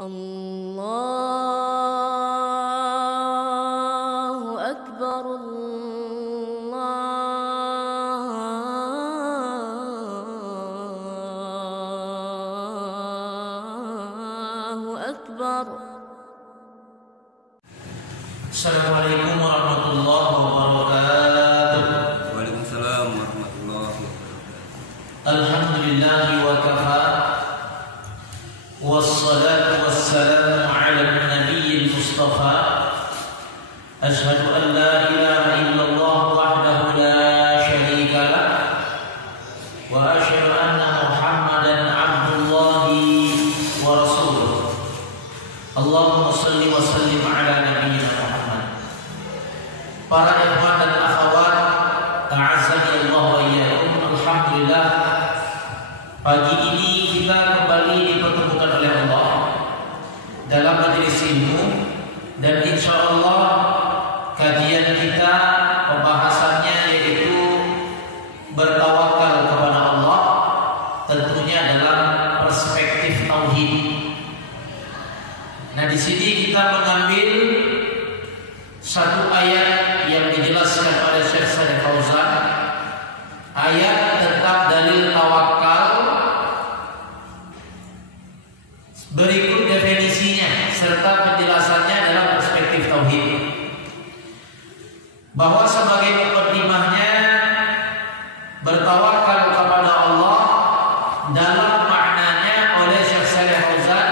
Allahu Akbar, Allahu Akbar. Assalamualaikum warahmatullahi wabarakatuh. Waalaikumsalam warahmatullahi wabarakatuh. Alhamdulillahi wa kafa. Wassalatu wassalamu ala nabiyyil mustafa. Ashhadu an la ilaha illallah wahdahu la syarika lah. Wa ashhadu anna Muhammadan abdullahi wa rasuluh. Allahumma salli wa sallim ala nabiyyina Muhammad. Para ikhwan dan akhwat, a'azzani Allah wa iyyakum. Alhamdulillah, pagi ini kita kembali dipertemukan oleh Allah dalam majelis ilmu, dan insyaallah kajian kita pembahasannya yaitu bertawakal kepada Allah, tentunya dalam perspektif tauhid. Nah, di sini kita mengambil satu ayat yang dijelaskan oleh Syekh Shalih Fauzan, ayat tentang dalil tawakal. Berikut definisinya serta penjelasannya dalam perspektif tauhid. Bahwa sebagai mukadimahnya, bertawakal kepada Allah dalam maknanya oleh Syekh Shalih Fauzan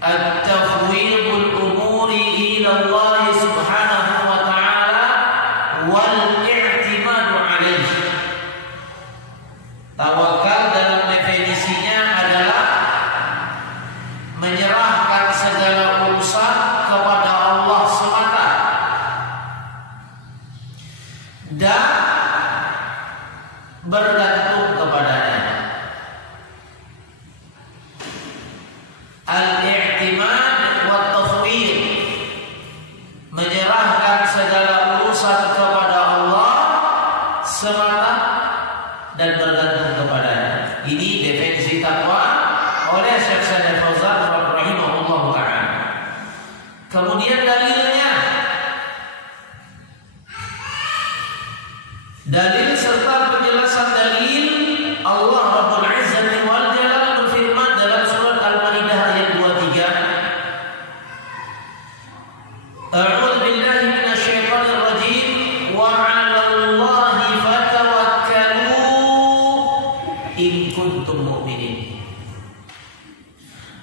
at-tafwidul umuri ila Allah subhanahu wa ta'ala wal i'timadu alaihi. Tawakal dalam definisinya adalah menyerahkan segala urusan kepada Allah semata dan bergantung kepadanya. Al-i'timad wa tafwid, menyerahkan segala urusan kepada Allah semata dan bergantung kepadanya. Ini definisi takwa oleh Syekh Shalih Fauzan rahimahullah ta'ala. Kemudian dalilnya, dalil serta penjelasan dalil, Allah Rabbul Izzati wal Jalal berfirman dalam surat Al-Maidah ayat 23, A'udzu billahi minasyaitonir rajim, wa 'alallahi fatawakkalu in kuntum mu'minin.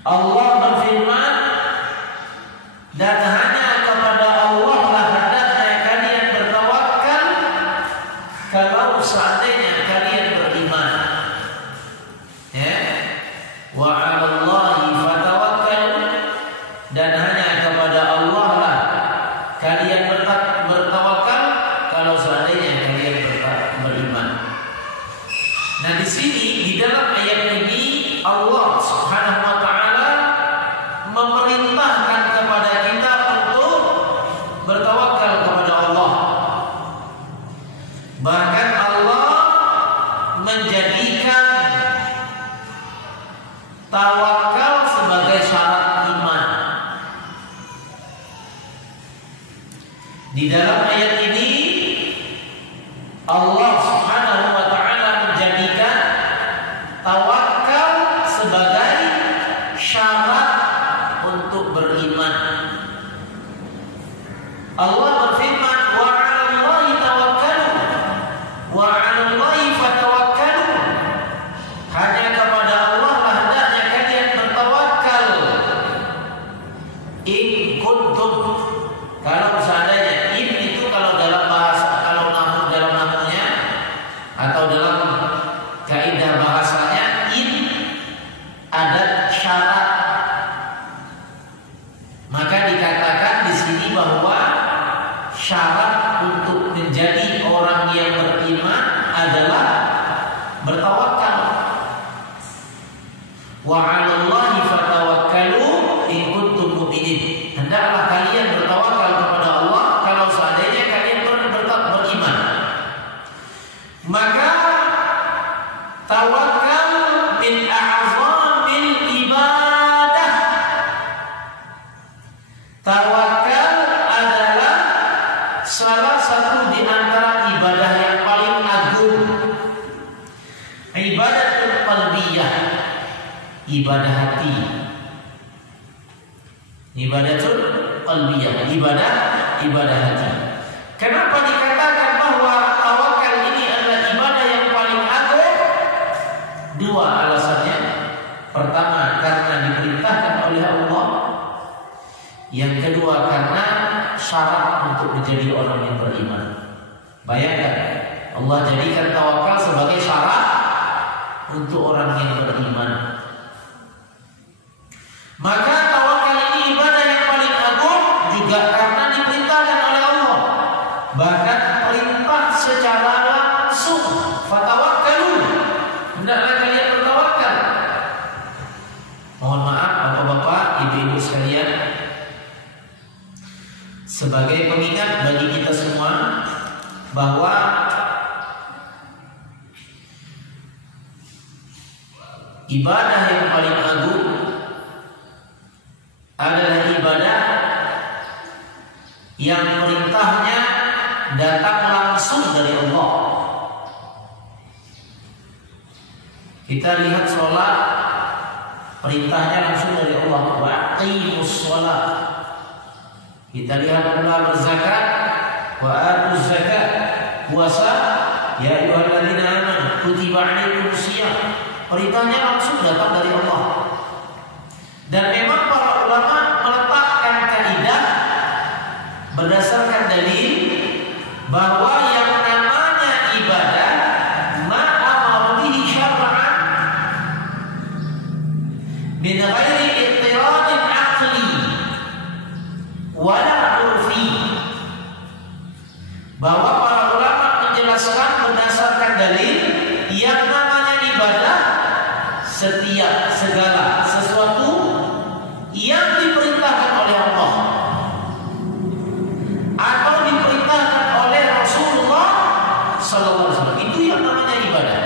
Allah berfirman, dan hanya kepada Allah lah hendaknya kalian bertawakal kalau seandainya kalian beriman. Ya, wa 'alallahi fatawakkalu, dan hanya kepada Allah lah kalian bertawakal kalau seandainya kalian beriman. Nah, di sini di dalam ayat ini Allah Subhanahu wa taala memerintahkan kepada kita untuk bertawakal kepada Allah. Bahkan Allah menjadikan tawakal sebagai syarat iman. Di dalam ayat ini Allah Subhanahu wa taala menjadikan tawakal sebagai syarat untuk beriman. Allah berfirman, wa 'alallahi tawakkalu wa 'alallahi fatawakkalu. Hanya kepada Allah lah hendaknya kalian bertawakal. In kuntum, kalau seandainya, in itu kalau dalam bahasa, kalau dalam namunya atau dalam kaidah bahasanya, in ada syarat. Maka dikatakan di sini bahwa syarat untuk menjadi orang yang beriman adalah bertawakal. Wa 'alallahi fatawakkalu in kuntum mu'minin. Hendaklah kalian bertawakal kepada Allah kalau seandainya kalian beriman. Maka tawakal min ibadah hati. Ibadatul qalbiyah, ibadah hati. Kenapa dikatakan bahwa tawakal ini adalah ibadah yang paling agung? Dua alasannya. Pertama, karena diperintahkan oleh Allah. Yang kedua, karena syarat untuk menjadi orang yang beriman. Bayangkan, Allah jadikan tawakal sebagai syarat untuk orang yang beriman. Maka tawakal ini ibadah yang paling agung juga karena diperintahkan oleh Allah. Bahkan perintah secara langsung, fatawakkalu, hendaklah kalian bertawakal. Mohon maaf Bapak-bapak, ibu-ibu sekalian, sebagai pengingat bagi kita semua bahwa ibadah yang paling agung adalah ibadah yang perintahnya datang langsung dari Allah. Kita lihat sholat, perintahnya langsung dari Allah. Waqimus sholat. Kita lihat pula berzakat, wa atuz zakat. Puasa, ya ayyuhalladzina amanu kutiba 'alaikumusiyam. Perintahnya langsung datang dari Allah. Dan memang para ulama meletakkan kaidah berdasarkan dalil bahwa yang namanya ibadah ma'amara bihi syar'an min ghairi ittiradin aqli wala urfi. Bahwa para ulama menjelaskan berdasarkan dalil yang namanya ibadah setiap segala sesuatu yang diperintahkan oleh Allah atau diperintahkan oleh Rasulullah sallallahu alaihi wasallam, itu yang namanya ibadah.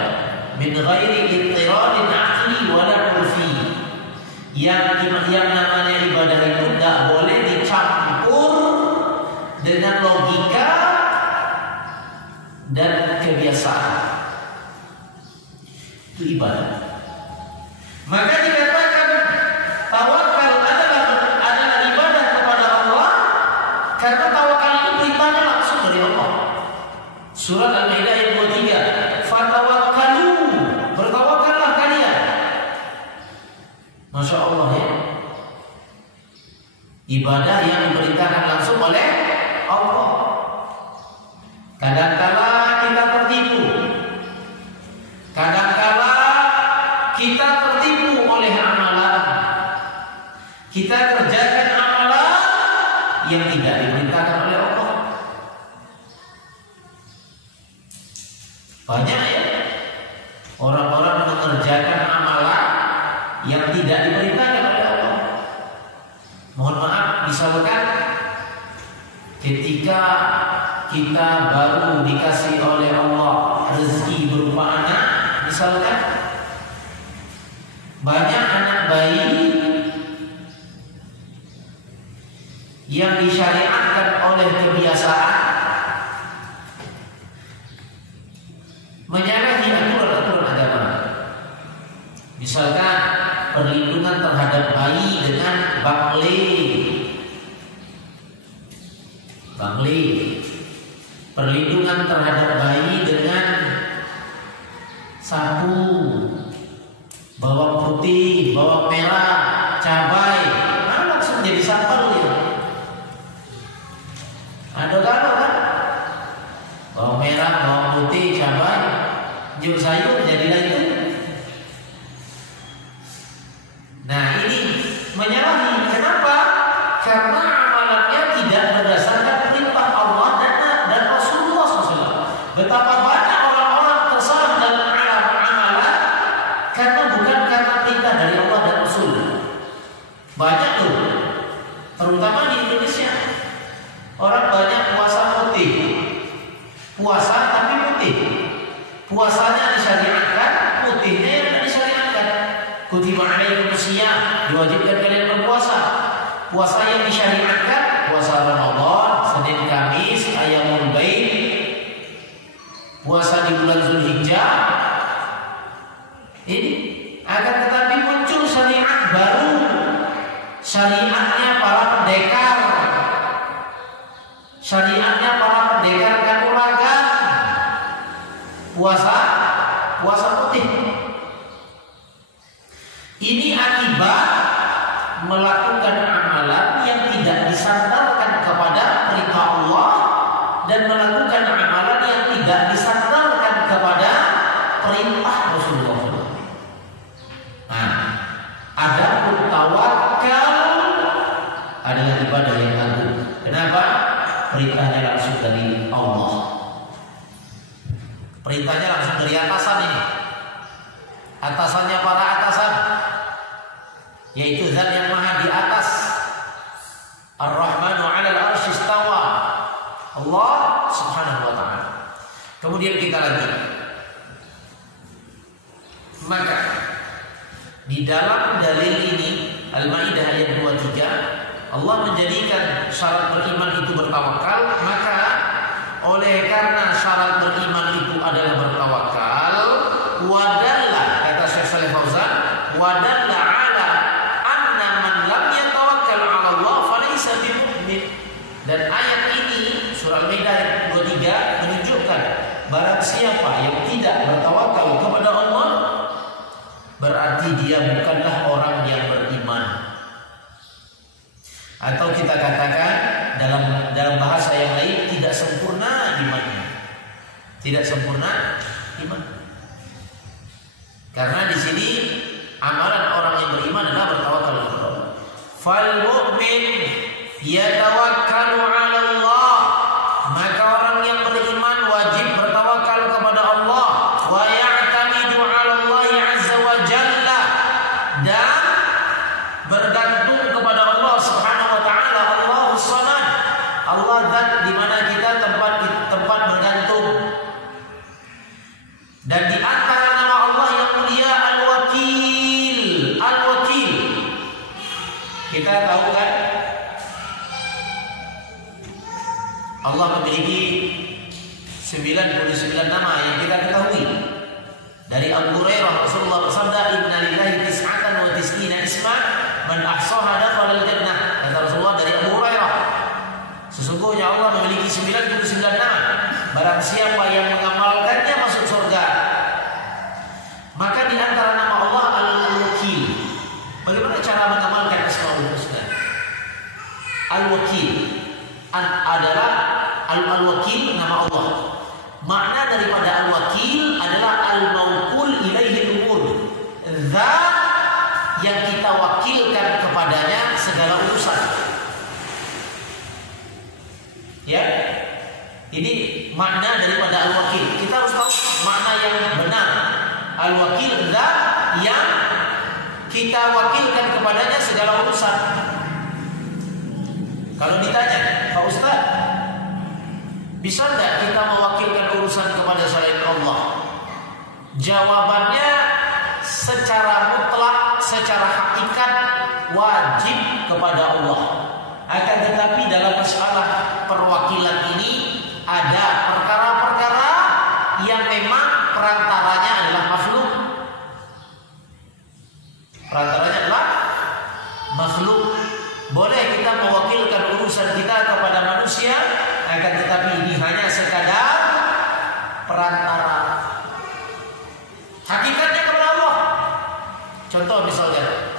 Min ghairi ittiradin aqli wala urfi. Yang namanya ibadah itu tidak boleh dicampur dengan logika dan kebiasaan. Itu ibadah. Maka dikatakan tawakal adalah ibadah kepada Allah karena tawakal itu perintahnya langsung dari Allah. Surat Al-Maidah ayat 23. Fatawakkalu, bertawakallah kalian. Masya Allah ya. Ibadah yang diperintahkan langsung oleh Allah. Kadang-kala kita tertipu. Kadang-kala kita tertipu oleh amalan. Kita kerjakan amalan yang tidak diperintahkan oleh Allah. Banyak ya orang-orang mengerjakan amalan yang tidak diperintahkan oleh Allah. Mohon maaf, misalkan ketika kita baru dikasih oleh Allah rezeki berupa anak, misalkan banyak anak bayi yang disyariatkan oleh kebiasaan menyalahi aturan-aturan agama. Misalkan perlindungan terhadap bayi dengan bangli, perlindungan terhadap bayi dengan sapu, bawang putih, bawang merah, cabai, langsung jadi sambal ya. Ada kan? Bawang merah, bawang putih, cabai, jeruk sayur jadilah itu. Nah ini menyalahi. Kenapa? Karena amalannya tidak berdasarkan perintah Allah dan Rasulullah SAW. Betapa banyak orang-orang tersalah dalam amalan karena bukan karena perintah dari Allah dan Rasul. Banyak tuh, terutama di Indonesia. Orang banyak puasa putih, puasa tapi putih. Puasanya disyariatkan, putihnya yang tidak disyariatkan. Kutiba 'alaikumusiyam, diwajibkan kalian berpuasa. Puasa yang disyariatkan, puasa Ramadan, Senin Kamis, Ayyamul Baid, puasa di bulan Zulhijjah. Ini akan tetapi muncul syariatnya para pendekar, syariatnya para pendekar kanuragan, puasa putih. Ini akibat melakukan amalan yang tidak disandarkan kepada perintah Allah dan melakukan amalan yang tidak disandarkan kepada perintah Rasulullah. Nah, adapun tawakal adalah ibadah yang agung. Kenapa? Perintahnya langsung dari Allah. Perintahnya langsung dari atasan ini. Atasannya para atasan, yaitu Zat yang Maha di atas. Ar-Rahmanu 'alal 'arsy istawa. Allah Subhanahu wa taala. Kemudian kita lanjut. Maka di dalam dalil ini Al-Maidah ayat 23, Allah menjadikan syarat beriman itu bertawakal. Maka oleh karena syarat beriman itu adalah bertawakal, wadalla, kata Syekh Shalih Fauzan, wadalla ala anna man lam yatawakkal 'ala Allah falaysa bimu'min. Dan ayat ini surah Al-Maidah ayat 23 menunjukkan barang siapa yang tidak bertawakal kepada Allah, berarti dia bukanlah orang yang beriman. Atau kita katakan dalam bahasa yang lain, tidak sempurna imannya. Tidak sempurna iman. Karena di sini amalan orang yang beriman adalah bertawakal kepada Allah. Fal mu'min yatawakkalu 'ala Allah. Maka orang yang beriman wajib bertawakal kepada Allah. Wa ya'tamidu 'ala Allah 'azza wa jalla. Dan bergantung kepada Allah Subhanahu wa taala. Allahus Samad. Allah zat di mana kita tempat bergantung. Dan di antara nama Allah yang mulia Al-Wakil. Al-Wakil. Kita tahu kan Allah memiliki 99 nama yang kita ketahui. Dari Abu Hurairah Rasulullah bersabda, "Inna lillahi tis'atan wa tis'ina isman, man ahsaha dakhala al-jannah." Kata Rasulullah dari Abu Hurairah, sesungguhnya Allah memiliki 99 nama. Barang siapa yang mengamalkannya masuk surga. Maka di antara nama Allah Al-Wakil. Bagaimana cara mengamalkan Asmaul Husna? Al-Wakil adalah Al-Wakil nama Allah. Makna daripada Al-Wakil adalah Al-Mawkul ilaihi umur. Zat yang kita wakilkan kepadanya segala urusan. Ya. Ini makna daripada Al-Wakil. Kita harus tahu makna yang benar. Al-Wakil zat yang kita wakilkan kepadanya segala urusan. Kalau ditanya, Pak Ustaz, bisa enggak kita mewakilkan urusan kepada selain Allah? Jawabannya secara mutlak, secara hakikat wajib kepada Allah. Akan tetapi dalam masalah perwakilan ini ada perkara-perkara yang memang perantaranya adalah makhluk. Perantaranya adalah makhluk. Boleh kita mewakilkan urusan kita kepada manusia, akan tetapi ini hanya sekadar perantara. Hakikatnya kepada Allah. Contoh misalnya,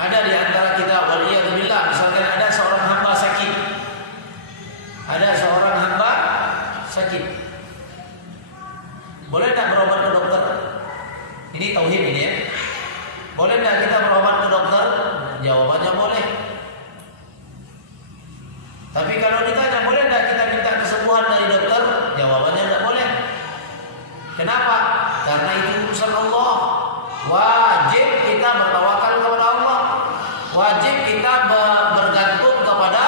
ada di antara kita, waliyadzubillah, misalkan ada seorang hamba sakit. Ada seorang hamba sakit. Boleh tak berobat ke dokter? Ini tauhid ini ya. Boleh tak kita berobat ke dokter? Jawabannya boleh. Tapi kalau ditanya boleh tak kita minta kesembuhan dari dokter? Jawabannya tidak boleh. Kenapa? Karena itu urusan Allah. Wajib kita bertawakal kepada Allah. Wajib kita bergantung kepada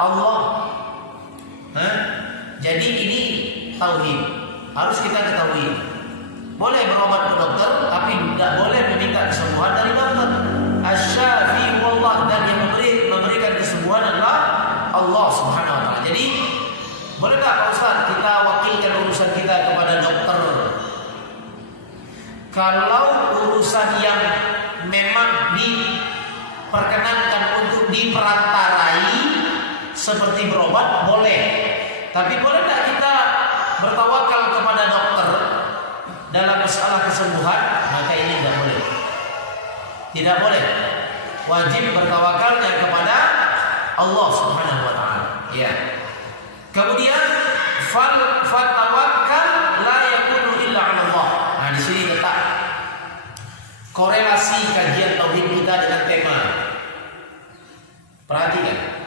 Allah. Jadi ini tauhid. Harus kita ketahui. Boleh berobat ke dokter, tapi tidak boleh meminta kesembuhan dari dokter. Asy-Syafi wallah, dan yang memberikan kesembuhan adalah Allah Subhanahu wa taala. Jadi, boleh tak Pak Ustaz kita wakilkan urusan kita kepada dokter? Kalau urusan yang memang diperkenankan untuk diperantarai seperti berobat, boleh. Tapi boleh tidak kita bertawakal kepada dokter dalam masalah kesembuhan? Maka ini tidak boleh. Tidak boleh. Wajib bertawakalnya kepada Allah Subhanahu wa taala. Ya. Kemudian fatawakkal la yakunu illa 'ala Allah. Nah, di sini letak korelasi kajian tauhid kita dengan tema. Perhatikan.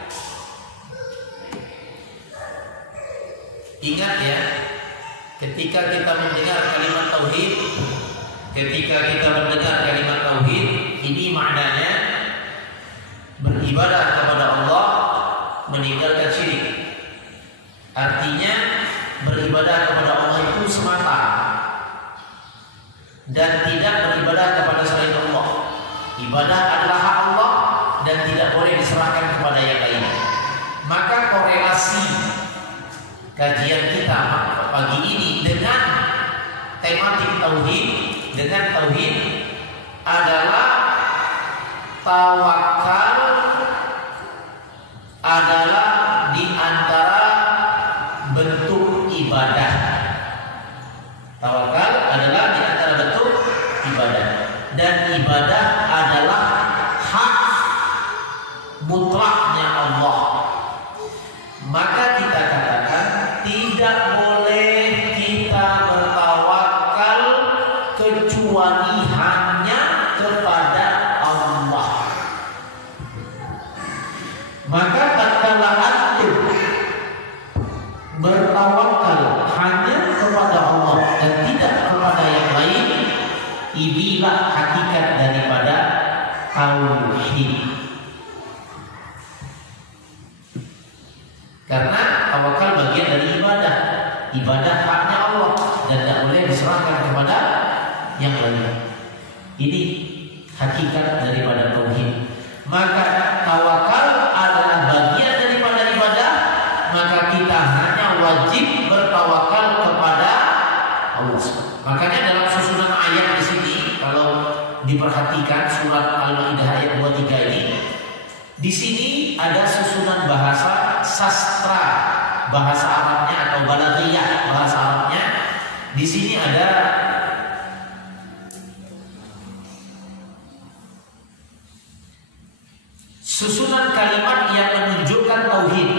Ingat ya, ketika kita mendengar kalimat tauhid, ini maknanya beribadah kepada Allah, meninggalkan syirik. Artinya beribadah kepada Allah itu semata dan tidak beribadah kepada selain Allah. Ibadah adalah hak Allah dan tidak boleh diserahkan kepada yang lain. Maka korelasi kajian kita pagi ini dengan tematik tauhid, adalah tawakal adalah di antara bentuk ibadah. Tawakal adalah di antara bentuk ibadah, dan ibadah adalah hak mutlaknya Allah. Maka kita katakan tidak boleh kita bertawakal kecuali hanya kepada Allah. Maka tatkala antum bertawakal hanya kepada Allah dan tidak kepada yang lain, inilah hakikat daripada tauhid. Karena tawakal bagian dari ibadah. Ibadah haknya Allah dan tidak boleh diserahkan kepada yang lain. Ini hakikat daripada tauhid. Maka tawakal adalah bagian daripada ibadah. Maka kita hanya wajib bertawakal kepada Allah. Makanya dalam susunan ayat di sini, kalau diperhatikan surat Al-Maidah ayat 23 ini, di sini ada susunan bahasa sastra, bahasa Arabnya atau balaghiyah, bahasa Arabnya. Di sini ada susunan kalimat yang menunjukkan tauhid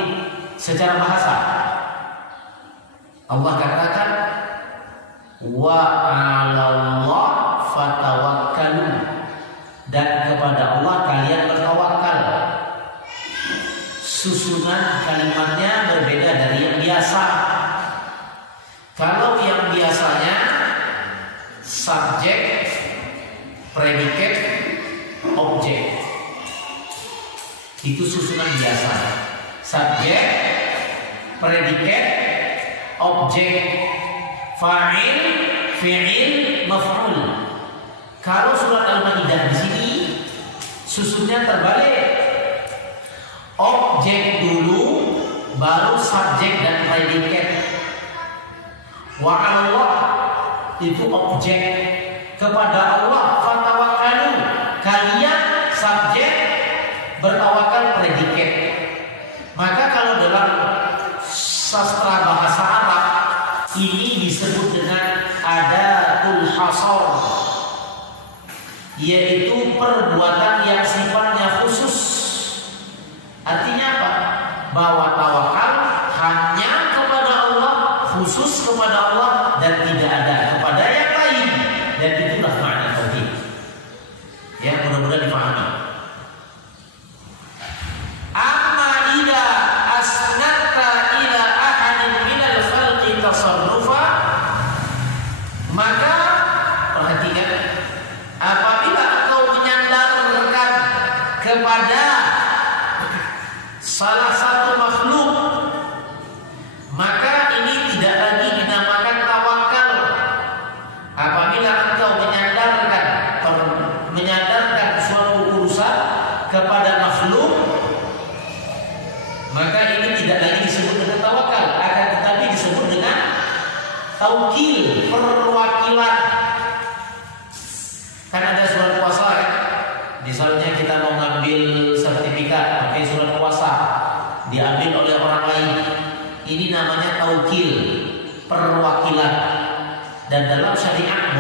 secara bahasa. Allah katakan wa 'alallah fatawakkalu, dan kepada Allah kalian bertawakal. Susunan kalimatnya berbeda dari yang biasa. Kalau yang biasanya subjek, predikat, objek, itu susunan biasa. Subjek, predikat, objek, fa'il, fi'il, maf'ul. Kalau surat Al-Maidah di sini susunnya terbalik. Objek dulu, baru subjek dan predikat. Wa 'Allah itu objek, kepada Allah fatawakkalu, kalian subjek, bertawakal predikat. Maka kalau dalam sastra bahasa Arab ini disebut dengan adatul hasar, yaitu perbuatan yang sifatnya khusus. Artinya apa? Bahwa tawakal hanya kepada Allah, khusus kepada Allah, dan tidak ada kepada yang lain. Dan itulah makna tauhid. Ya, mudah-mudahan dipahami. Amma idza asnadta ila ahadin minal khalqi tasarrufa, maka perhatikan, apabila engkau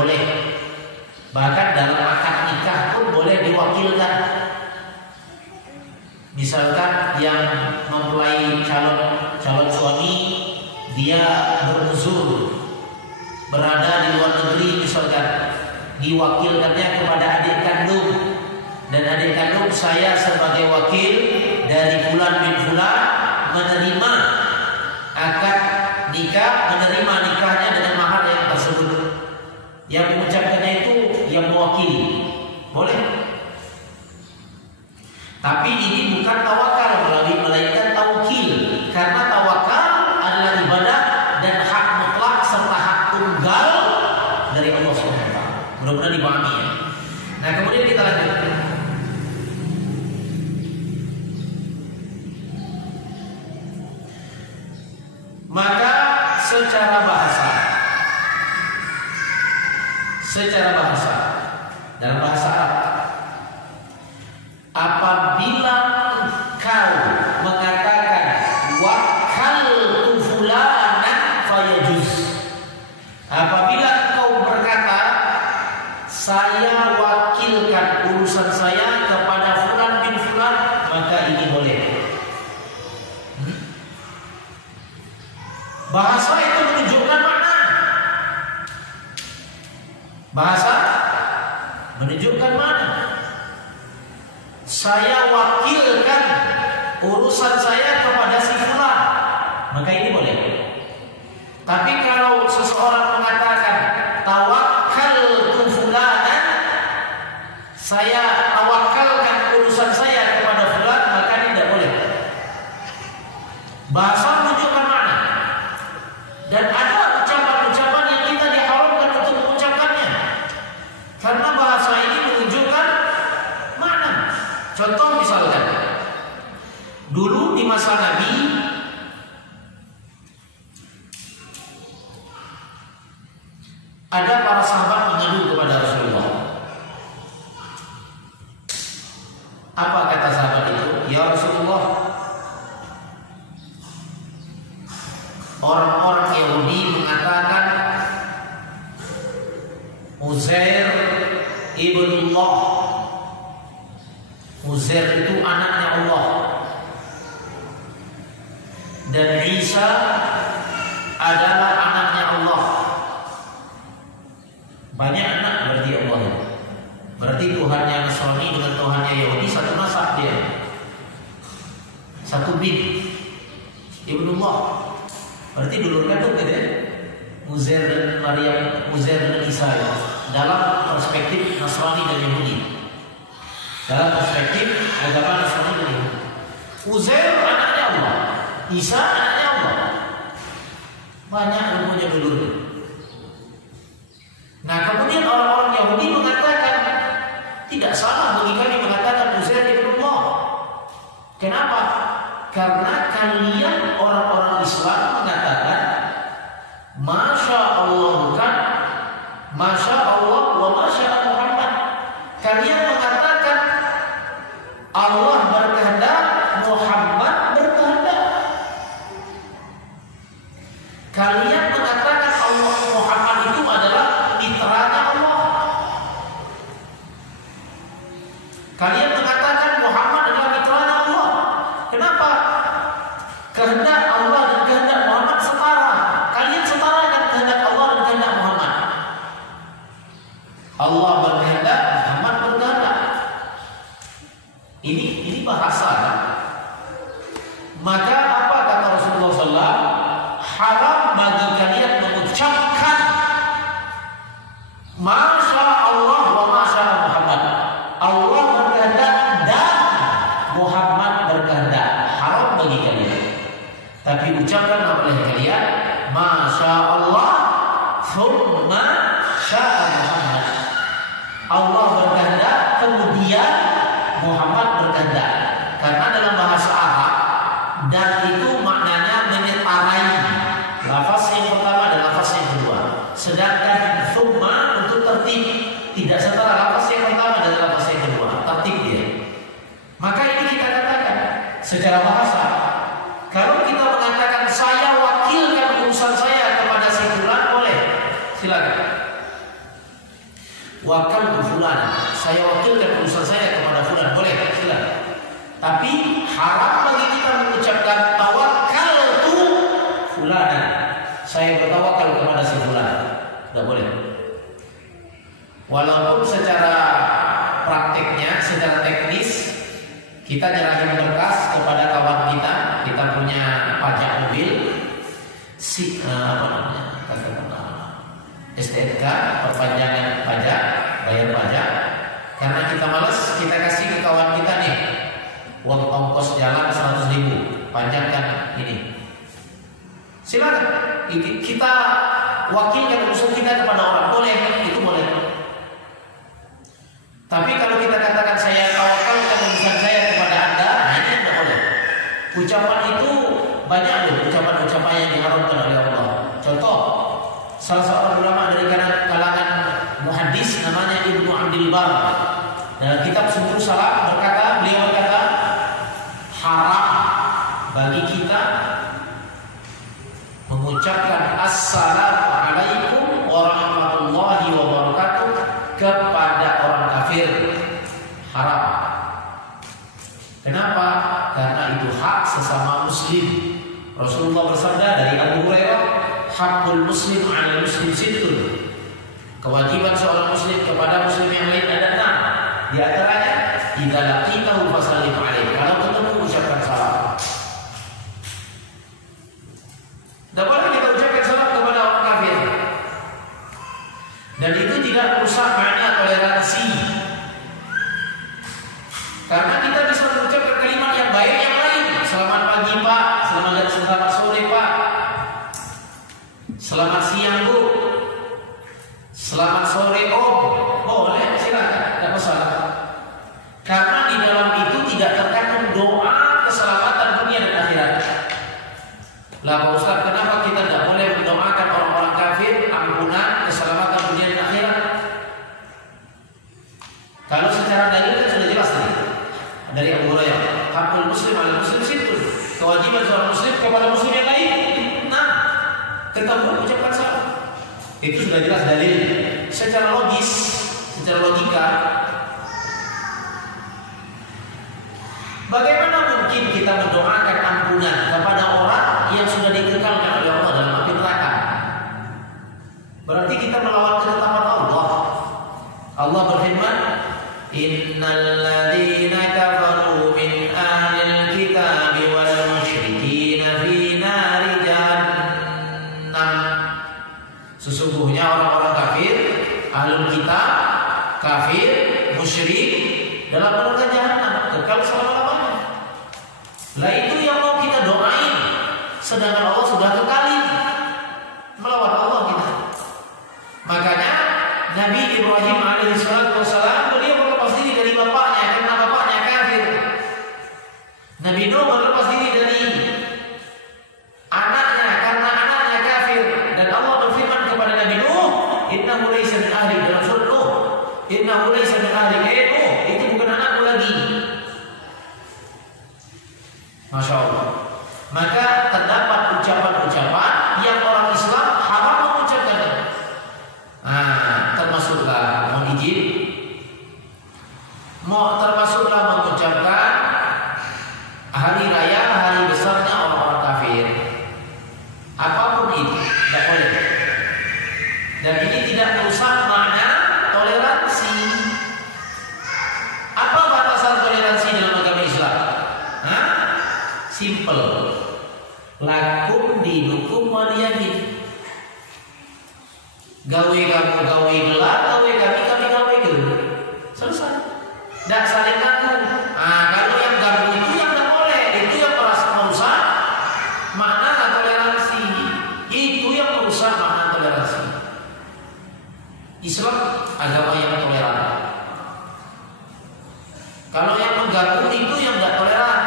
boleh. Bahkan dalam akad nikah pun boleh diwakilkan. Misalkan yang mempelai calon suami dia beruzur berada di luar negeri, misalkan diwakilkannya kepada adik kandung, dan adik kandung saya sebagai wakil dari fulan bin fulan menerima akad nikah, menerima nikahnya dengan mahar yang tersebut. Yang mengucapkannya itu yang mewakili, boleh. Tapi ini bukan tawakal, melainkan tawkil. Karena tawakal adalah ibadah dan hak mutlak serta hak tunggal dari Allah SWT. Mudah-mudahan dipahami ya. Nah, kemudian kita lanjutkan. Maka secara bahasa dalam bahasa Arab, apabila engkau mengatakan wakaltu fulanan fayajuz, apabila engkau berkata saya wakilkan urusan saya kepada fulan bin fulan, maka ini boleh. Bahasa itu menunjukkan mana? Bahasa menunjukkan mana? Saya wakilkan urusan saya kepada si fulan, maka ini boleh. Tapi kalau seseorang mengatakan tawakkaltu fulanan, saya tawakalkan urusan saya kepada fulan, maka ini tidak boleh. Bahasa menunjukkan mana? Dan ada ucapan-ucapan yang kita diharamkan untuk mengucapkannya, karena bahasa ini menunjukkan mana. Contoh misalkan, dulu di masa Nabi ada para sahabat mengadu kepada Rasulullah. Apa kata sahabat itu? Ya Rasulullah, orang-orang Yahudi mengatakan Uzair ibnullah, Uzair itu anaknya Allah, dan Isa adalah anaknya Allah. Banyak anak berarti Allah. Berarti Tuhannya Nasrani dengan Tuhannya Yahudi satu nasab dia, satu bin, ibnullah. Berarti dulu kan tuh gitu, Uzair dan Maryam, Uzair dan Isa ya. Dalam perspektif Nasrani dan Yahudi, dalam perspektif agama Nasrani dan Yahudi, Uzair anaknya Allah, Isa anaknya Allah. Banyak ilmunya dulu. Nah, kemudian orang-orang Yahudi mengatakan tidak salah bagi kami mengatakan Uzair ibnullah. Kenapa? Karena kalian orang-orang Islam mengatakan Masya Allah bukan Masya Allah wa Masya Muhammad. Kalian mengatakan Allah berkehendak, Muhammad berkehendak. Kalian mengatakan Allah Muhammad itu adalah mitranya Allah. Kalian mengatakan Muhammad adalah mitranya Allah. Kenapa? Kehendak Allah dan kehendak Muhammad setara. Kalian setarakan kehendak Allah dan kehendak Muhammad. Allah berkehendak, Muhammad berkehendak. Ini bahasa kan? Maka apa kata Rasulullah SAW? Haram bagi kalian mengucapkan Masya Allah wa Masya Muhammad. Allah berkehendak dan Muhammad berkehendak. Haram bagi kalian. Tapi ucapkan oleh kalian Masya Allah thumma sya'a Muhammad. Allah berkehendak kemudian Muhammad berkehendak. Karena dalam bahasa Arab dan itu maknanya menyetarai lafaz yang pertama dan lafaz yang kedua. Sedangkan thumma untuk tertib, tidak setara lafaz yang pertama dan lafaz yang kedua. Tertib dia. Maka ini kita katakan secara bahasa, kalau kita mengatakan saya wakal fulan, saya wakilkan urusan saya kepada fulan, boleh, silakan. Tapi haram bagi kita mengucapkan tawakal tu fulan, saya bertawakal kepada si fulan, tidak boleh. Walaupun secara prakteknya, secara teknis kita nyerahin berkas kepada kawan kita punya pajak mobil, STNK, perpanjangan pajak, bayar pajak. Karena kita malas, kita kasih ke kawan kita nih, uang ongkos jalan 100.000, panjangkan ini. Silakan, kita wakilkan urusan kita kepada orang, boleh, itu boleh. Tapi kalau kita katakan saya tawakalkan urusan saya kepada Anda, nah ini tidak boleh. Ucapan itu banyak loh, ucapan-ucapan yang diharamkan oleh Allah. Contoh, salah seorang ulama dari kalangan muhaddis namanya Ibnu Abdul Bar, dalam kitab Subul Salam beliau berkata, haram bagi kita mengucapkan assalamualaikum warahmatullahi wabarakatuh kepada orang kafir. Haram. Kenapa? Karena itu hak sesama muslim. Rasulullah bersabda dari Abu Hurairah, hakul muslim 'ala muslim sittun. Kewajiban seorang muslim kepada muslim yang lain ada 6. Di antaranya, idza laqitahu fasallim 'alaihi. Kalau ketemu ucapkan salam. Tidak boleh kita ucapkan salam kepada orang kafir. Dan itu tidak merusak makna toleransi. Karena kita bisa mengucapkan kalimat yang baik yang lain. Selamat pagi Pak, selamat sore Pak, selamat siang Bu, selamat sore Om. Boleh, silakan, tidak masalah. Karena di dalam itu tidak terkandung doa keselamatan dunia dan akhirat. Lah Pak Ustaz, kenapa kita tidak boleh mendoakan orang-orang kafir ampunan keselamatan dunia dan akhirat? Kalau secara dalil kan sudah jelas tadi dari Abu Hurairah, hakul muslim 'ala muslim sittun. Kewajiban seorang muslim kepada muslim yang lain. Nah, ketemu ucapkan salam. Itu sudah jelas dalil secara logis, secara logika. Bagaimana mungkin kita mendoakan ampunan kepada orang yang sudah dikekalkan oleh Allah dalam api neraka? Berarti kita melawan ketetapan Allah. Allah berfirman, innal ladzina kafaru min ahlil kitabi wal musyrikin fi nari jahannam. Sesungguhnya orang-orang kafir, ahlul kitab, kafir, musyrik dalam neraka jahanam, kekal selama-lamanya. Lah itu yang mau kita doain, sedangkan Allah sudah kekali. Melawan Allah kita. Makanya Nabi Ibrahim alaihissalam beliau berlepas diri dari bapaknya karena bapaknya kafir. Nabi Nuh berlepas diri dari anaknya karena anaknya kafir. Dan Allah berfirman kepada Nabi Nuh, innahu laysa min ahli, dalam surah Nuh, innahu laysa min ahli, Nuh itu bukan anakmu lagi. Masya Allah. Maka terdapat ucapan-ucapan yang orang Islam haram mengucapkannya. Termasuklah mohon izin, termasuklah mengucapkan hari raya, hari besarnya orang-orang kafir. Apapun itu tidak boleh. Dan ini tidak merusak makna toleransi. Apa batasan toleransi dalam agama Islam? Simple. Lakum dinukum waliyadin. Gawe kamu gawe gelap, gawe kami gawe gelap. Selesai. Tidak saling ngaku. Kalau yang gawe itu yang tidak boleh, itu yang merusak makna toleransi. Itu yang merusak makna toleransi. Islam agama yang toleran. Kalau yang mengganggu itu yang tidak toleran.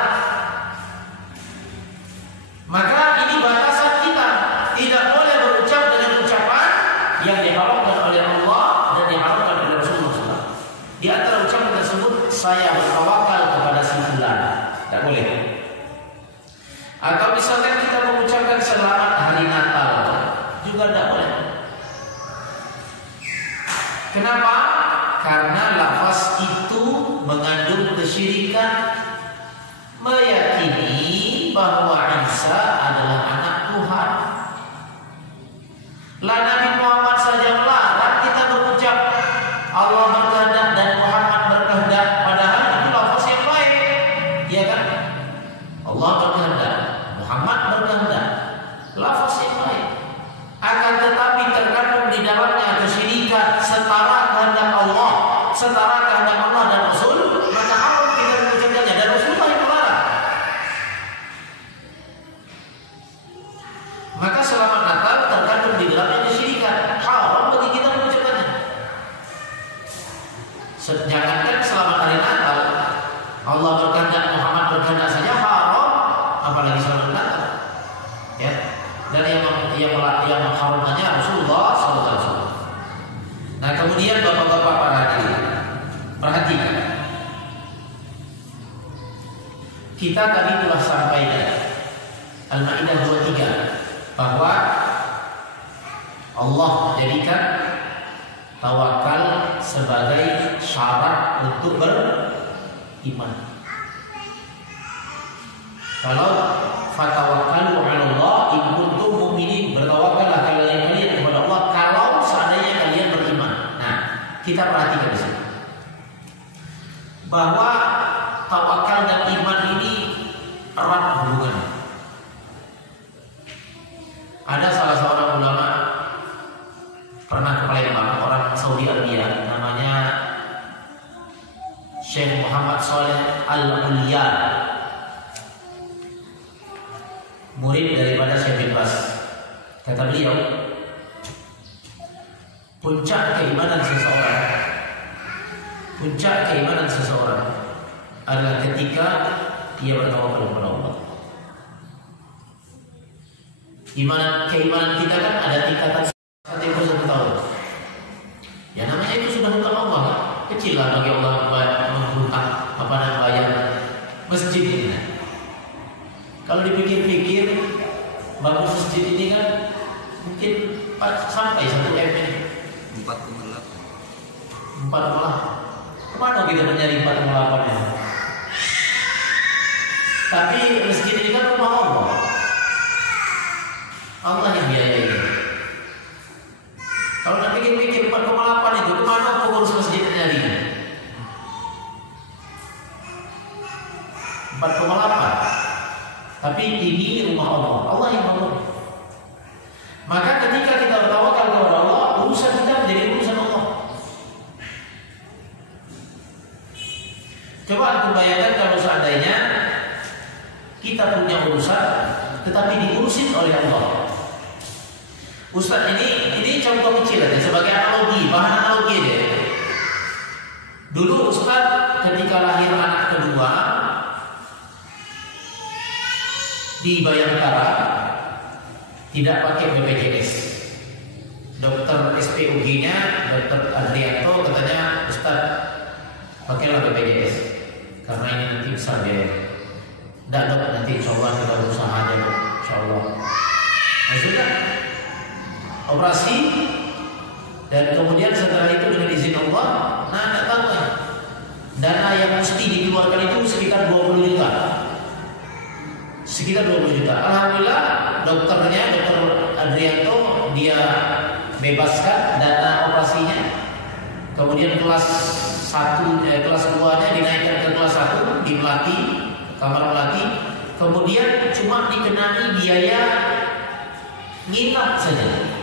Maka ini batasan kita. Tidak boleh berucap dengan ucapan yang diharamkan oleh Allah dan diharamkan oleh Rasulullah SAW. Di antara ucapan tersebut, saya bertawakal kepada si fulan. Tidak boleh. Atau misalkan kita mengucapkan selamat hari Natal, juga tidak boleh. Kenapa? karena lafaz itu mengandung kesyirikan, meyakini bahwa Isa adalah anak Tuhan. Lah Nabi Muhammad saja melarang kita berucap Allah berkehendak dan Muhammad berkehendak, padahal itu lafaz yang baik, ya kan? Allah berkehendak, Muhammad berkehendak, lafaz yang baik. Akan tetapi terkandung di dalamnya kesyirikan, setara kehendak Allah, setara kehendak Allah dan Rasul, maka haram kita mengucapkannya, dan Rasulullah yang melarang. Maka selamat Natal terkandung di dalamnya kesyirikan, haram bagi kita mengucapkannya. Jangankan selamat hari Natal, Allah berkehendak, Muhammad berkehendak saja haram, apalagi selamat Natal. Ya. Dan yang mengharamkannya Rasulullah SAW. Nah kemudian bapak-bapak para hadirin, perhatikan. Kita tadi telah sampaikan Al-Maidah 23 bahwa Allah jadikan tawakal sebagai syarat untuk beriman. Kalau fatawakkalu 'ala Allah in kuntum mu'minin, bertawakallah kalian kepada Allah kalau seandainya kalian beriman. Nah, kita perhatikan di sini bahwa tawakal dan iman ini erat hubungan. Ada salah seorang ulama pernah ke Palembang, orang Saudi Arabia, namanya Syekh Muhammad Shalih Al-Ulya, murid daripada Syekh bin Baz. Kata beliau, puncak keimanan seseorang adalah ketika dia bertawakal kepada Allah. Keimanan kita kan ada tingkatan tempo 1 tahun. Ya namanya itu sudah hutang Allah kan? Kecil lah bagi Allah menghutang bayar masjid ini. Kalau dipikir-pikir, bangun masjid ini kan mungkin sampai 1 M ini 4,8. Kemana kita mencari 4,8 ya? Tapi masjid ini kan rumah Allah. Allah yang biayai. Kalau nak pikir-pikir 4,8 itu kemana pengurus masjid nyarinya? 4,8. Tapi ini rumah Allah, Allah yang bangun. Maka ketika kita bertawakal kepada Allah, urusan kita menjadi urusan Allah. Coba antum bayangkan kalau seandainya kita punya urusan, tetapi diurusin oleh Allah. Ustaz, ini contoh kecil aja sebagai analogi, bahan analogi deh. Dulu Ustaz ketika lahir anak kedua di Bayangkara tidak pakai BPJS. Dokter SPUG-nya, Dokter Adrianto katanya, Ustaz pakailah BPJS karena ini nanti besar biaya. Tidak dok, nanti insya Allah kita berusaha aja dok, insya Allah. Nah sudah operasi dan kemudian setelah itu dengan izin Allah, nah tidak tahu ya, dana yang mesti dikeluarkan itu sekitar 20 juta. Alhamdulillah dokternya, Dokter Adrianto, dia bebaskan dana operasinya. Kemudian kelas 2-nya dinaikkan ke kelas 1 di Melati, kamar Melati. Kemudian cuma dikenai biaya nginap saja.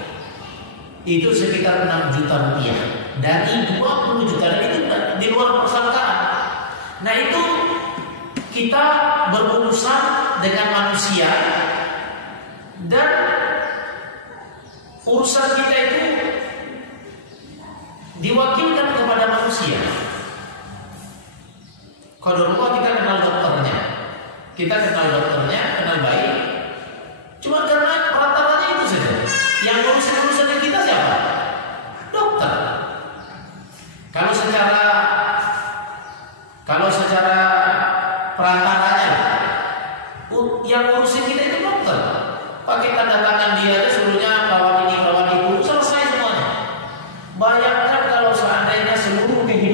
Itu sekitar 6 juta rupiah dari 20 juta, dan itu di luar persangkaan. Nah itu kita berurusan dengan manusia dan urusan kita itu diwakilkan kepada manusia. Qadarullah, kita kenal dokternya, kenal baik. Cuma karena perantaranya itu saja. Yang urusan kita siapa? Dokter. Kalau secara perantaranya, yang ngurusin kita itu dokter. Pakai tanda tangan dia aja, suruhnya perawat ini, perawat itu, selesai semuanya. Bayangkan kalau seandainya seluruh kehidupan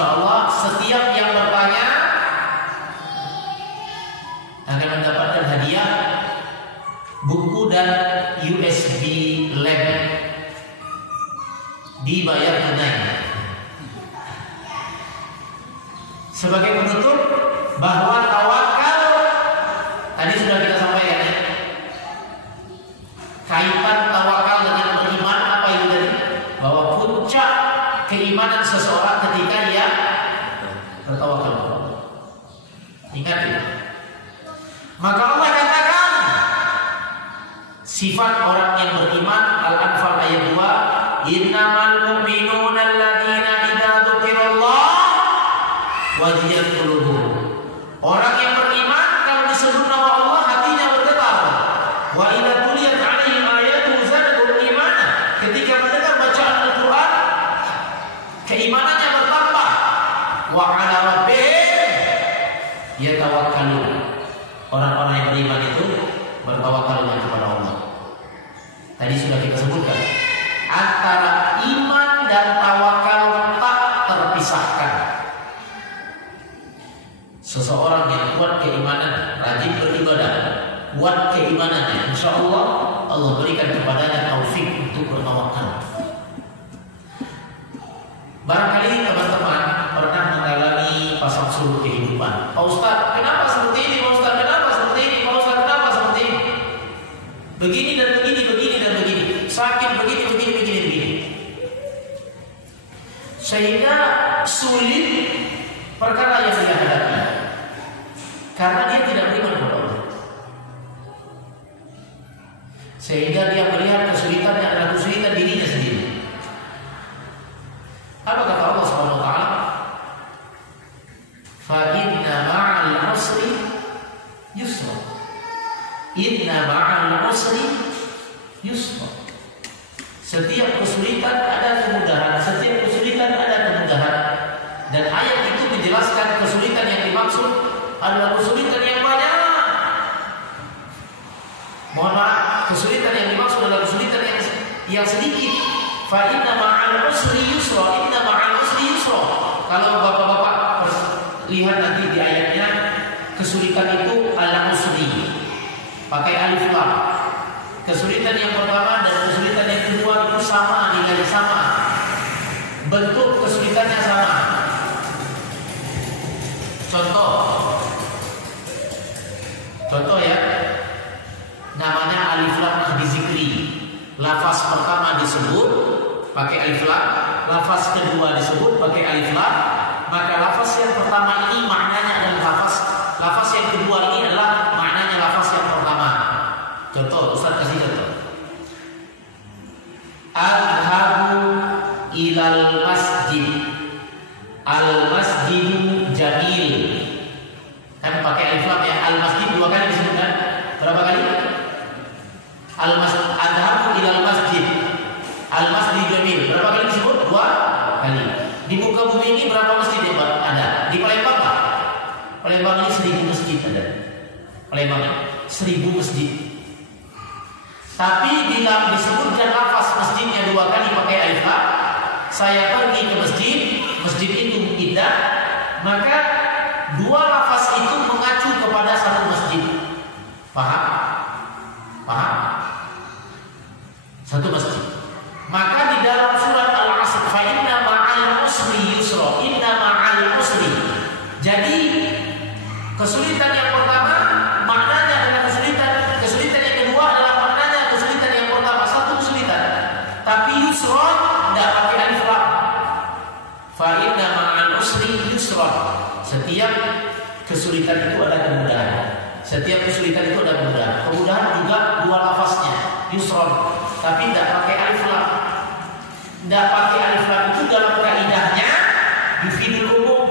insya Allah setiap yang bertanya akan mendapatkan hadiah buku dan USB lab dibayar tunai. Sebagai penutup bahwa tawakal tadi sudah kita sampaikan ya. Kaitan tawakal dengan beriman apa itu tadi? Bahwa puncak keimanan seseorang ketika dia bertawakal. Ingat ya. Maka Allah katakan sifat orang yang beriman, Al-Anfal ayat 2, innamal mu'minuna alladzina idza dzukirallah wajilat qulubuhum. Orang yang beriman kalau disebut nama Allah hatinya bergetar. Wa idza tuliyat 'alaihim ayatuhu zadatuhum imana. Ketika mendengar bacaan Al-Qur'an keimanannya bertambah. Wa 'ala rabbihim yatawakkalun. Orang-orang yang beriman itu bertawakalnya kepada Allah. Tadi sudah kita sebutkan antara iman dan tawakal tak terpisahkan. Seseorang yang kuat keimanan, rajin beribadah, kuat keimanannya, insya Allah Allah berikan kepadanya taufik untuk bertawakal. Barangkali teman-teman pernah mengalami pasang surut kehidupan. Pak Ustaz, kenapa seperti ini? Pak Ustaz, kenapa seperti ini? Pak Ustaz, kenapa seperti ini? Begini dan begini, begini dan begini. Sakit begini, begini, begini, begini. Sehingga sulit perkara yang dia hadapi. Karena dia tidak beriman kepada Allah. Sehingga dia melihat kesulitan yang adalah kesulitan dirinya sendiri. Apa kata Allah Subhanahu wa taala? Fa inna ma'al usri yusra. Inna ma'al usri yusra. Setiap kesulitan ada kemudahan, setiap kesulitan ada kemudahan. Dan ayat itu menjelaskan kesulitan yang dimaksud adalah kesulitan yang banyak. Mohon maaf, kesulitan yang dimaksud adalah kesulitan yang sedikit. Fa inna ma'al usri yusra, inna ma'al usri yusra. Kalau bapak-bapak lihat nanti di ayatnya, kesulitan itu ala usri, pakai alif lam. Kesulitan yang pertama dan kesulitan yang kedua itu sama, nilainya sama, bentuk kesulitannya sama. Contoh ya, namanya alif lam ahdi zikri. Lafaz pertama disebut pakai alif lam, lafaz kedua disebut pakai alif lam, maka lafaz yang pertama ini maknanya adalah lafaz yang kedua ini adalah maknanya lafaz yang pertama. Contoh, Ustaz kasih contoh. Adhabu ilal masjid. Al masjidu jamil. Kan pakai alif lam ya. Al masjid dua kali disebutkan. Berapa kali? Al masjid. Adhabu ilal masjid. Al masjid jamil. Berapa kali disebut? Dua kali. Di muka bumi ini berapa masjid yang ada? Di Palembang Pak? Palembang ini 1000 masjid ada. Palembang 1000 masjid. Tapi bila disebutkan lafaz masjidnya dua kali pakai alif lam, saya pergi ke masjid, masjid itu indah, maka dua lafaz itu mengacu kepada satu masjid. Paham? Paham? Satu masjid. Maka di dalam surat Al-Asr, fa inna ma'al usri yusra, inna ma'al usri. Jadi kesulitan yang pertama maknanya adalah kesulitan yang kedua adalah maknanya kesulitan yang pertama, satu kesulitan. Tapi yusra tidak pakai alif lam. Fa inna ma'al usri yusra. Setiap kesulitan itu ada kemudahan. Setiap kesulitan itu ada kemudahan. Kemudahan juga dua lafaznya, yusra. Tapi tidak pakai alif lam. Tidak pakai alif lam itu dalam kaidahnya yufidul umum,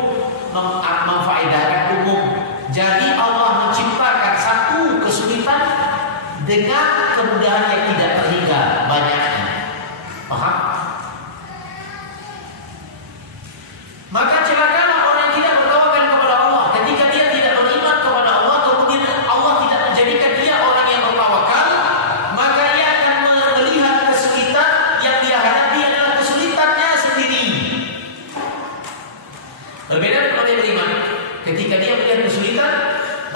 memfaedahkan umum. Jadi Allah menciptakan satu kesulitan dengan kemudahan yang tidak terhingga banyaknya. Paham? Maka celakalah orang yang tidak bertawakal kepada Allah. Ketika dia tidak beriman kepada Allah, kemudian Allah tidak menjadikan dia orang yang bertawakal, maka dia akan melihat kesulitan yang dia hadapi adalah kesulitannya sendiri.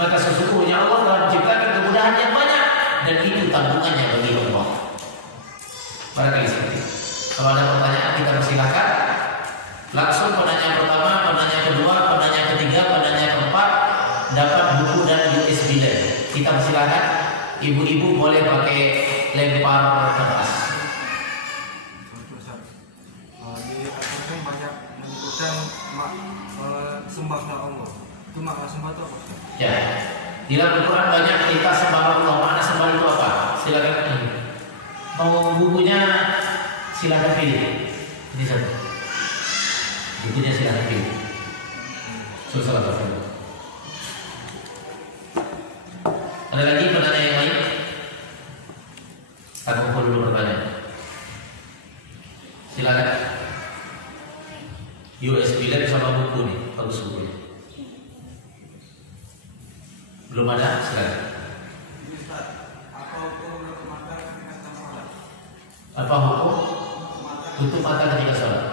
maka sesungguhnya Allah telah menciptakan kemudahan yang banyak dan itu tabungannya bagi Allah. Barangkali seperti itu. Kalau ada pertanyaan kita persilahkan. Langsung penanya pertama, penanya kedua, penanya ketiga, penanya keempat dapat buku dan USB drive. Kita persilahkan. Ibu-ibu boleh pakai lempar kertas. Di Al-Quran banyak menyebutkan sembahlah Allah. Itu makna sembah itu apa? Ya, di dalam Al-Quran banyak kita sembah Allah. Makna sembah itu apa? Silakan. Mau bukunya silakan pilih. Ini satu. Bukunya silakan pilih. Susah satu. Ada lagi penanya yang lain? Kita kumpul dulu pertanyaan. Silakan. USB lab sama buku nih, bagus bukunya. Belum ada? Silakan. Apa hukum tutup mata ketika sholat?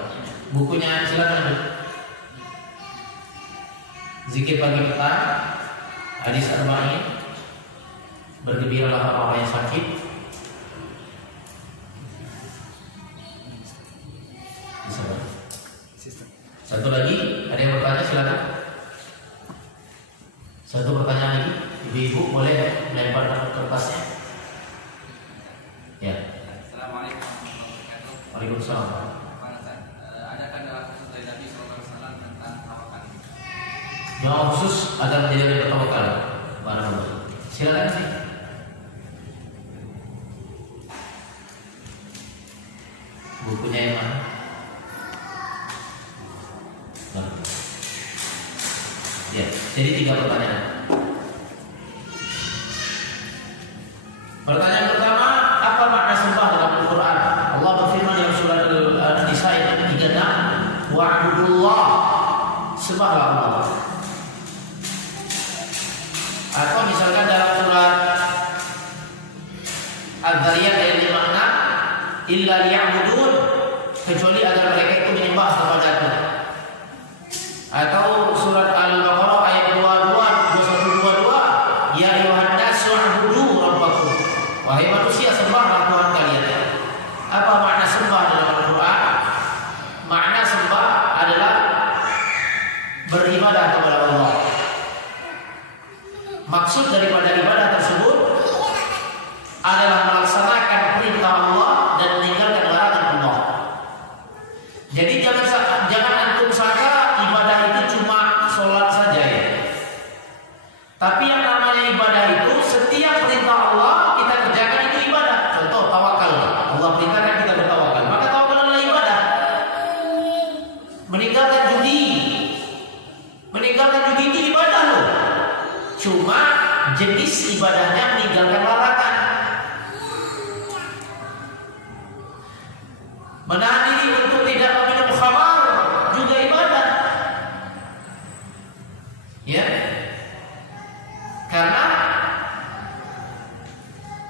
Bukunya silakan. Zikir pagi petang, hadis arba'in, bergembiralah orang yang sakit. Satu lagi, ada yang bertanya silakan. Satu pertanyaan lagi, ibu-ibu boleh melempar kertasnya. Ya. Assalamualaikum warahmatullahi wabarakatuh. Waalaikumsalam. Adakah dalam khusus dari Nabi SAW tentang tawakal? Doa khusus agar menjadi lebih bertawakal. Barakallahu. Silakan sih. Bukunya yang mana? Ya, jadi 3 pertanyaan. Pertanyaan pertama, apa makna sembah dalam Al-Quran? Allah berfirman dalam surat Al-Nisa ayat 36, wa'budullah, sembahlah Allah. Atau misalkan dalam surat Al-Dhariyat ayat 56, illa liya'budun, kecuali agar mereka itu menyembah kepada-Ku. Atau surat Al-Baqarah ayat 2122, ya ayyuhan nasu u'budu rabbakum, wahai manusia sembahlah Tuhan kalian. Apa makna sembah dalam Al-Quran? Makna sembah adalah beribadah kepada Allah. Maksud daripada ibadah tersebut adalah melaksanakan perintah Allah dan meninggalkan larangan Allah. Jadi jangan antum sangka ibadah itu cuma sholat saja ya. Tapi yang namanya ibadah itu setiap perintah Allah kita kerjakan itu ibadah. Contoh tawakal. Allah perintahkan kita bertawakal. Maka tawakal adalah ibadah. Meninggalkan judi. Meninggalkan judi itu ibadah loh. Cuma jenis ibadahnya meninggalkan larangan. Menahan diri untuk tidak meminum khamar juga ibadah. Ya. Karena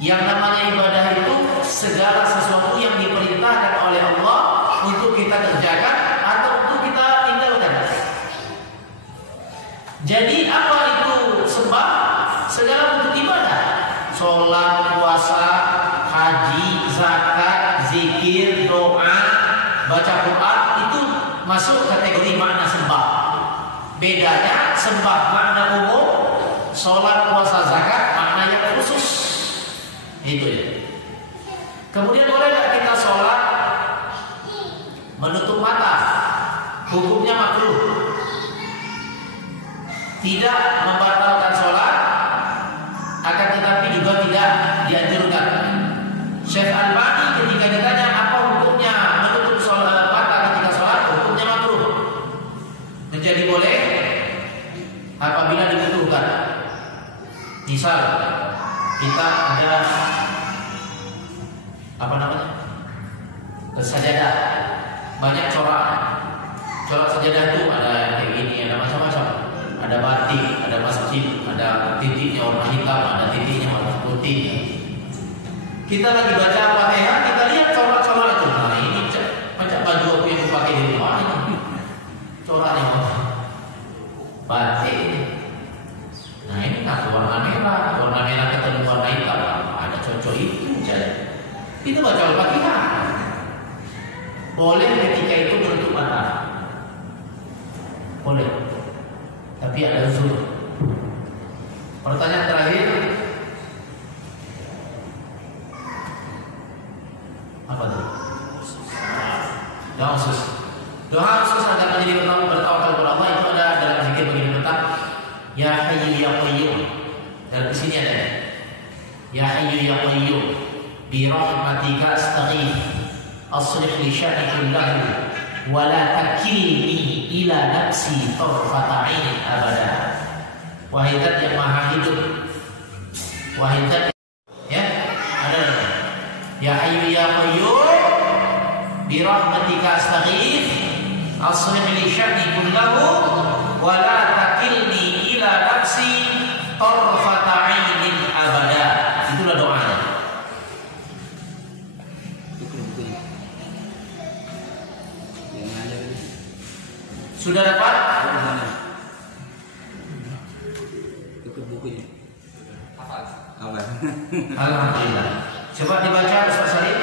yang namanya ibadah itu segala sesuatu yang diperintahkan oleh Allah untuk kita kerjakan atau untuk kita tinggalkan. Jadi apa itu sembah? Segala bentuk ibadah. Sholat, puasa, haji, zakat, zikir, doa, baca Quran itu masuk kategori makna sembah. Bedanya sembah makna umum, sholat, puasa, zakat maknanya khusus. Itu ya. Kemudian boleh nggak kita sholat menutup mata? Hukumnya makruh. Tidak membatalkan sholat, akan tetapi juga tidak dianjurkan. Syekh Al-Bani ketika ditanya apa hukumnya menutup sholat mata ketika sholat, hukumnya makruh. Menjadi boleh apabila dibutuhkan. Misal kita ada apa namanya? Sajadah, banyak corak. Corak sajadah itu ada yang kayak gini, ada macam-macam. Ada batik, ada masjid, ada titiknya warna hitam, ada titiknya warna putih. Kita lagi baca Al-Fatihah, kita lihat corak-corak itu. Nah ini macam baju aku yang dipakai di rumah ini. Coraknya batik. Nah ini nggak Itu baca Al-Fatihah. Boleh ketika itu menutup mata. Boleh. Tapi ada uzur. Pertanyaan terakhir. Apa tadi? Doa khusus. Doa khusus agar menjadi bertawakal kepada Allah itu ada dalam zikir begini tentang Ya Hayyu Ya Qayyum. Dan di sini ada Ya Hayyu Ya Qayyum bi rahmatika astaghith aslih li sya'ni kullahu wa la takilni ila nafsi tarfata 'ain abada. Wahai Zat yang Maha Hidup, wahai Zat ya ada Ya Hayyu Ya Qayyum bi rahmatika astaghith aslih li sya'ni kullahu wa la takilni ila nafsi tarfata 'ain abada. Itulah doanya. Sudah dapat? Tutup bukunya. Hafal. Apa? Alhamdulillah. Coba dibaca Ustaz Syarif.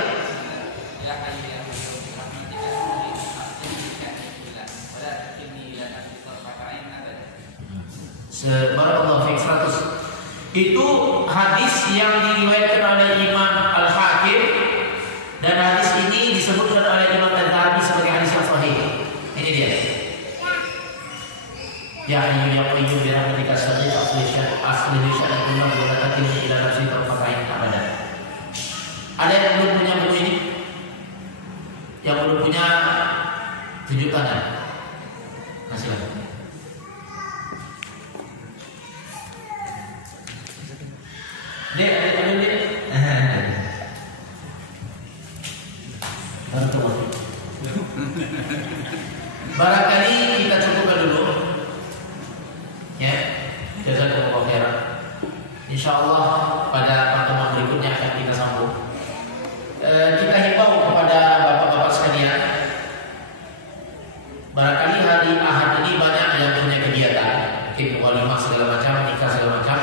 Ya Hayyu Ya Qayyum bi rahmatika astaghith aslih li sya'ni kullahu wa la takilni ila nafsi tarfata 'ain abada. Barakallahu fiik 100. Itu hadis yang diriwayatkan oleh Imam Al-Hakim dan hadis ini disebutkan oleh Imam Al-Zahabi sebagai hadis yang sahih. Ini dia. Ya Hayyu Ya Qayyum bi rahmatika astaghith aslih li sya'ni kullahu wa la takilni ila nafsi tarfata 'ain abada. Ada yang belum punya buku ini? Yang belum punya tunjuk tangan. Masih lagi. Dek, ambil dek. Barangkali kita cukupkan dulu. Ya, jazakumullah khairan. Insyaallah pada pertemuan berikutnya akan kita sambung. Kita himbau kepada bapak-bapak sekalian. Barangkali hari Ahad ini banyak yang punya kegiatan, mungkin walimah segala macam, nikah segala macam.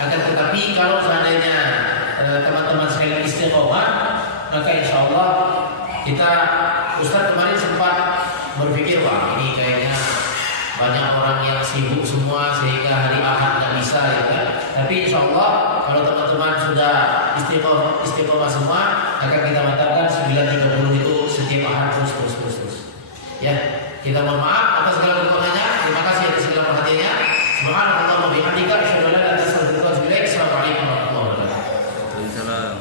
Akan tetapi kalau seandainya teman-teman sekalian istiqomah, maka insyaallah kita Ustaz kemarin sempat berpikir, Pak, ini kayaknya banyak orang yang sibuk semua sehingga hari Ahad nggak bisa, ya kan? Tapi insyaallah kalau teman-teman sudah istiqomah semua, akan kita mantapkan 9.30 itu setiap Ahad terus. Ya, kita mohon maaf atas segala kekurangannya. Terima kasih atas segala perhatiannya. Subhanallah wa bihamdika asyhadu an la ilaha illa anta astaghfiruka wa atubu ilaik. Assalamualaikum warahmatullahi wabarakatuh. Waalaikumsalam.